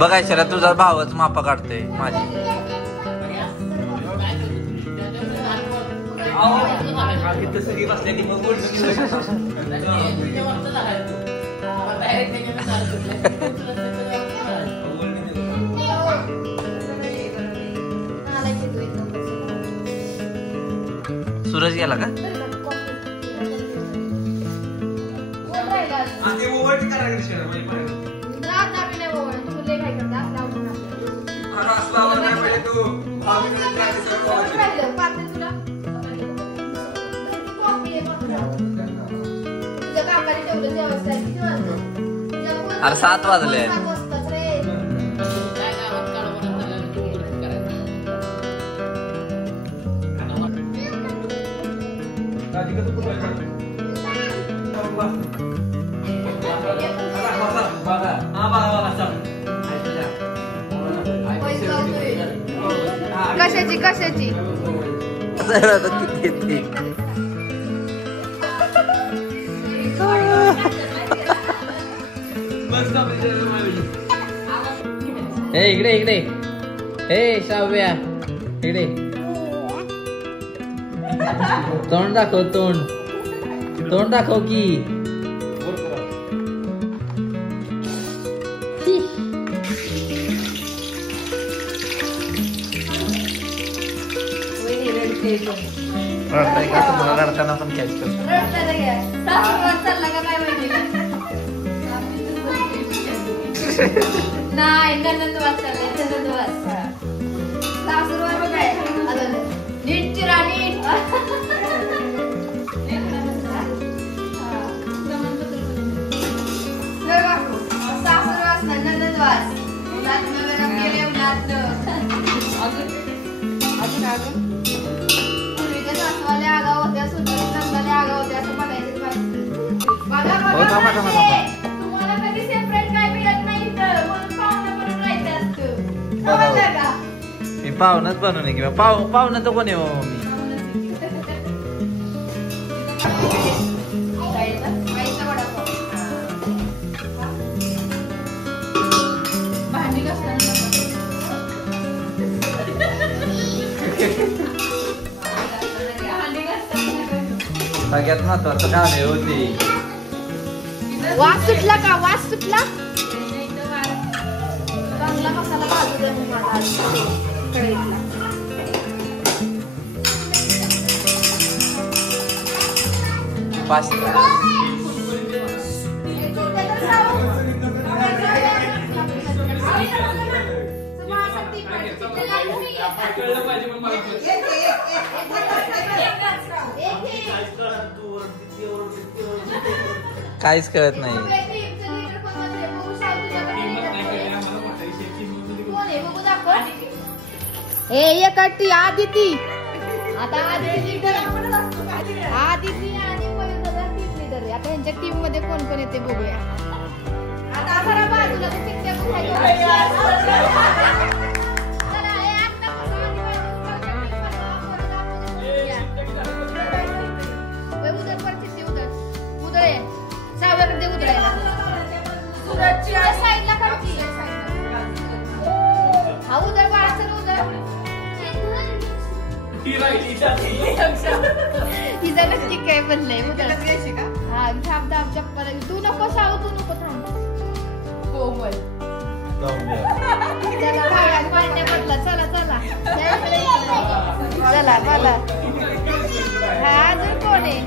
बघाय शरा तुझा भावच मापा काढतोय माझी. सूरज गेला का? अरे 7 वाजले. कशाची कशाची किती इकडे इकडे. हे शाव्या इकडे तोंड दाखव. तोंड दाखव की. रडताना पण कॅच करतो. नाही नंदवास चाललाय. नंदवास सासूरवार बघाय नीट चिरा नीट. सासूरवास ना नंदवास गेले अजून पूर्वीच्या सासूवाले आगाव होत्या. सुंदर नंदाले आगाव होत्या असं म्हणायचं. बघा तुम्हाला कधी सेपरेट काय मिळत नाही म्हणून पाहुणं म्हणून राहायचं असतं. समजलं का? मी पाहुणच बनवून किंवा पाहुणं तर कोणी हो मी. भांडी घासताना सगळ्यात महत्वाचं काम आहे होती. वास सुटला का? वास सुटला. चांगला मसाला भाजू दे कढईतला. काहीच कळत नाही. एकटी आदिती. आता आदिती आणि टीम लीडर. आता यांच्या टीम मध्ये कोण कोण येते बघूया. आता बाजूला साव्याकडे उतरायला साईडला काढती. हा उदर बाळा चल उदर. तिचा नक्की काय बनलंय उदर. हा थांब थांब चप्पल. तू नको सावू. तू नको थांब. कोमल चला पाळण्या बदला. चला चला चला मला. हा अजून कोण आहे?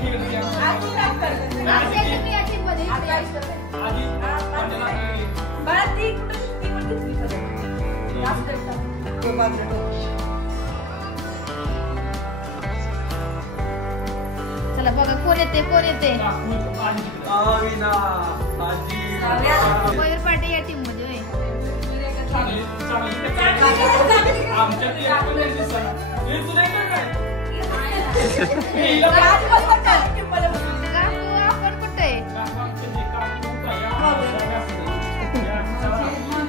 चला बघा कोण येते कोण येते. मयूर पाटे या टीम मध्ये. आपण कुठे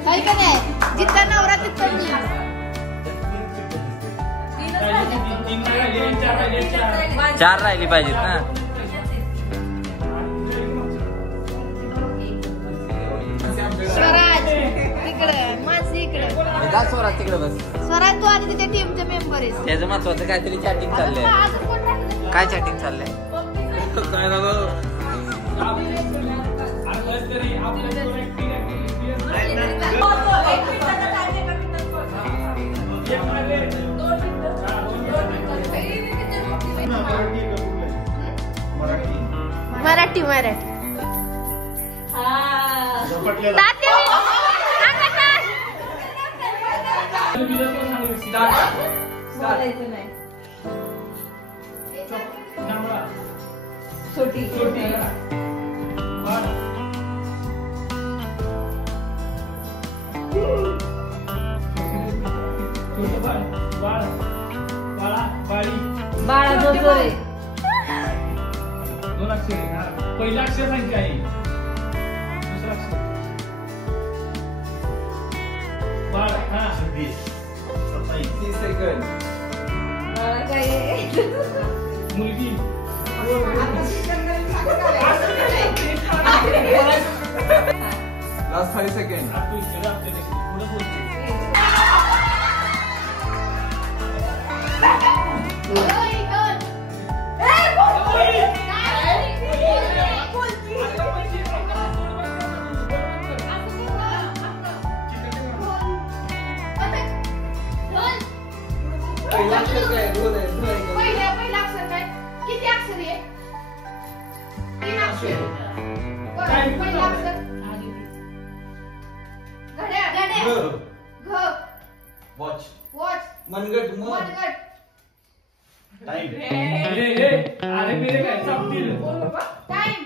काही का नाही. जिथला नवरा तिथं 4 राहिली पाहिजेत ना. स्वरा जा स्वराज तिकडे बस. स्वराज तू आधी तिथे टीमचे मेंबर आहेस. त्याचं महत्वाचं काहीतरी चॅटिंग चाललंय. अजून कोण राहिलं? काय चॅटिंग चाललंय? काय ना मराठी मराठी. छोटी छोटी बाळा जोजोरे. 2 अक्षर आहे. पहिला अक्षर सांग काय? दुसरा अक्षर बाळ. हा 20 27 सेकंड. मुलगी. Last 5 second. पुढे बोलते. पहिला अक्षर काय? पहिला अक्षर काय? किती अक्षर आहे? 3 अक्षर. पहिला अक्षर घड्याळ. घ. वॉच. वॉच. मनगट. मनगट. टाइम. अरे मेरे काय समतील. टाइम.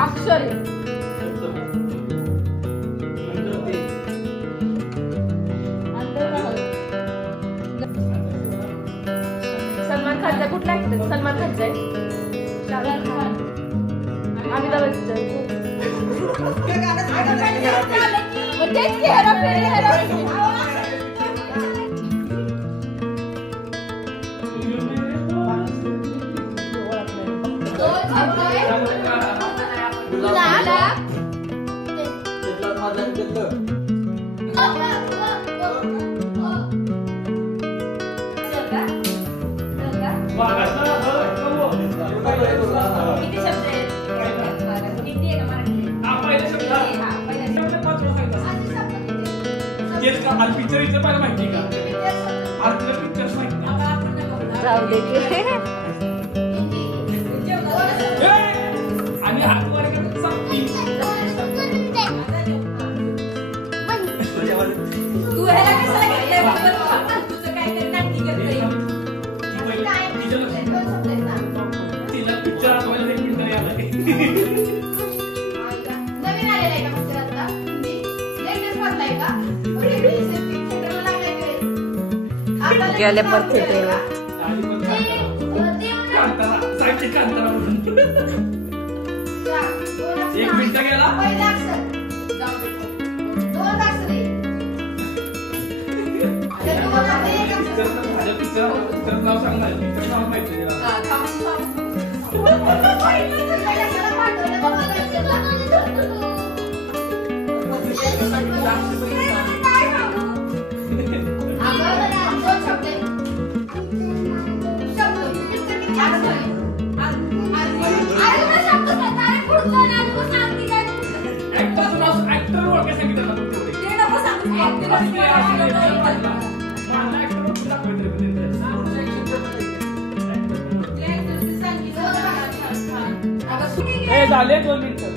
अक्षर सलमान खानचा कुठला ऍक्टर? सलमान खानचा आहे. शाहरुख खान. अमिताभ बच्चन. तेच की हेराफेरी हेराफेरी. पिक्चर पाहिलं माहिती का? आरतीला पिक्चर्स माहिती जाऊ दे की. आणि हातवारे तू ह्याला कशाला घेतलंय बाबा? तुझं काहीतरी नाटकी करते. तिला पिक्चर आठवायला 1 मिनिट तरी आलं. नवीन आलेला आहे का पिक्चर आता? हिंदी लेटेस्ट मधलाय का? गेले परत एक मिनिट गेला. पहिला अक्षर 2 अक्षर पिक्चर नाव सांगणार. पिक्चर नाव माहिती झाले 2 मिनिटं.